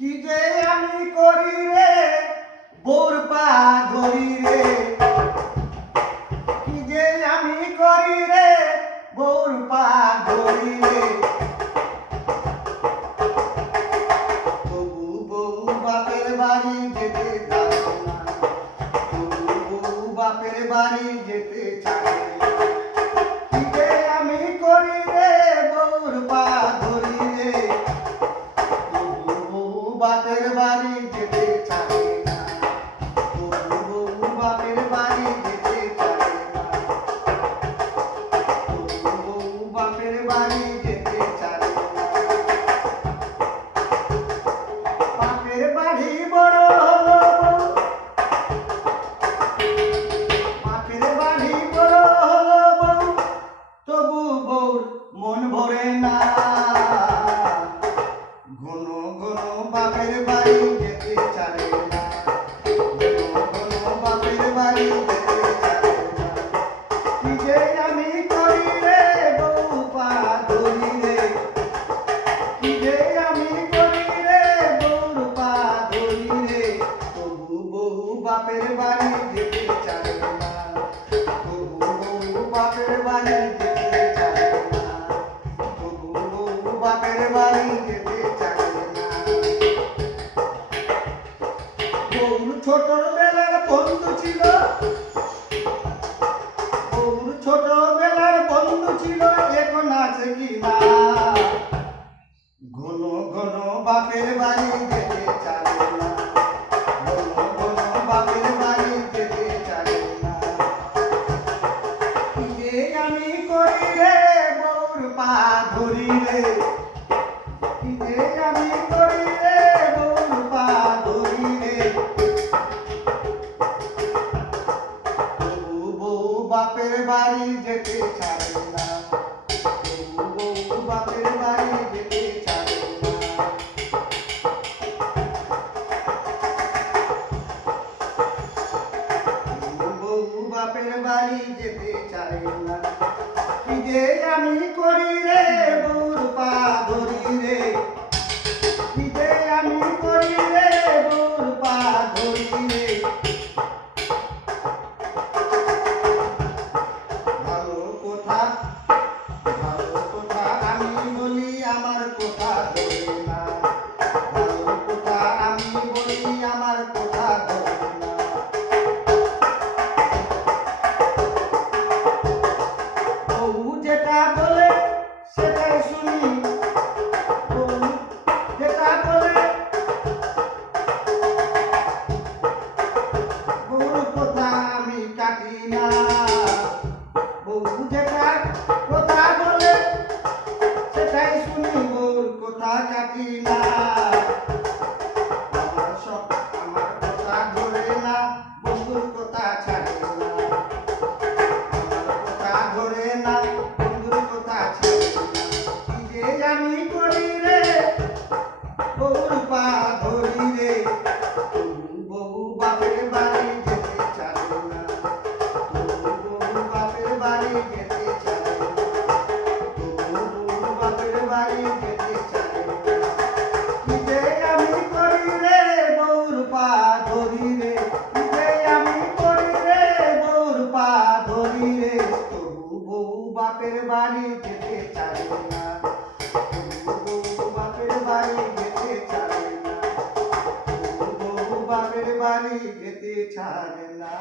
কি যে আমি করি রে বউর পা ধরি রে, কি যে আমি করি রে বউর পা ধরি রে। তবু বউ বাপের বাড়ি যেতে চায় না, তবু বউ বাপের বাড়ি যেতে চায় না। কি যে আমি করি রে বউর পা ধরি রে, তবু বউ বাপের বাড়ি যেতে চায় না, তবু বউ বাপের বাড়ি যেতে চায় না, তবু বউ বাপের বাড়ি যেতে চায় না। বাপের বাড়ি বড় হলো বউ, বাপের বাড়ি বড় হলো বউ, তবু বউর মন ভরে না। ঘন ঘন বাপের বাড়ি যেতে চায় না, ঘন ঘন বাপের বাড়ি যেতে চায় না। কি যে আমি করি রে বউ পা ধরি রে, কি যে আমি করি রে বউর পা ধরি রে। তবু বউ বাপের বাড়ি যেতে চায় না, তবু বউ বাপের বাড়ি যেতে চায় না, তবু বউ বাপের বাড়ি যেতে চায় না। বউর ছোটবেলার বন্ধু ছিল, বউর ছোটবেলার বন্ধু ছিল, এখন আছে কি না। ঘন ঘন বাপের বাড়ি যেতে চায় না, ঘন ঘন বাপের বাড়ি যেতে চায় না। কি যে আমি করি রে বউর পা ধরি রে, কি যে আমি করি রে বউর পা ধরি রে। তবু বউ বাপের বাড়ি যেতে চায় না, তবু বউ বাপের বাড়ি যেতে চায় না। তবু বউ বাপের বাড়ি যেতে চায় না। কি যে আমি করি রে বউর পা ধরি রে, কি যে আমি করি রে বউর পা ধরি রে। ভালো কথা, ভালো কথা আমি বলি আমার কথা ধরে না, ভালো কথা আমি বলি আমার কথা ধরে না। বউ যেটা বলে সেটাই শুনি, বউ যেটা বলে বউর কথা আমি কাটি না। বউ যেটা কথা বলে সেটাই শুনি, বউর কথা কাটি না। আমার সব আমার কথা ধরে না, বন্ধুর কথা ছাড়ে না, আমার কথা ধরে না, বন্ধুর কথা ছাড়ে না। কি যে আমি করি রে বউর পা ধরি রে, তবু বউ বাপের বাড়ি যেতে চায় না, তবু বউ বাপের বাড়ি যেতে চায় না, তবু বউ বাপের বাড়ি যেতে চায় না। কি যে আমি করি রে বউর পা ধরি রে, কি যে আমি করি রে বউর পা ধরি রে। তবু বউ বাপের বাড়ি যেতে চায় না, তবু বউ বাপের বাড়ি যেতে চায় না, তবু বউ বাপের বাড়ি যেতে চায় না।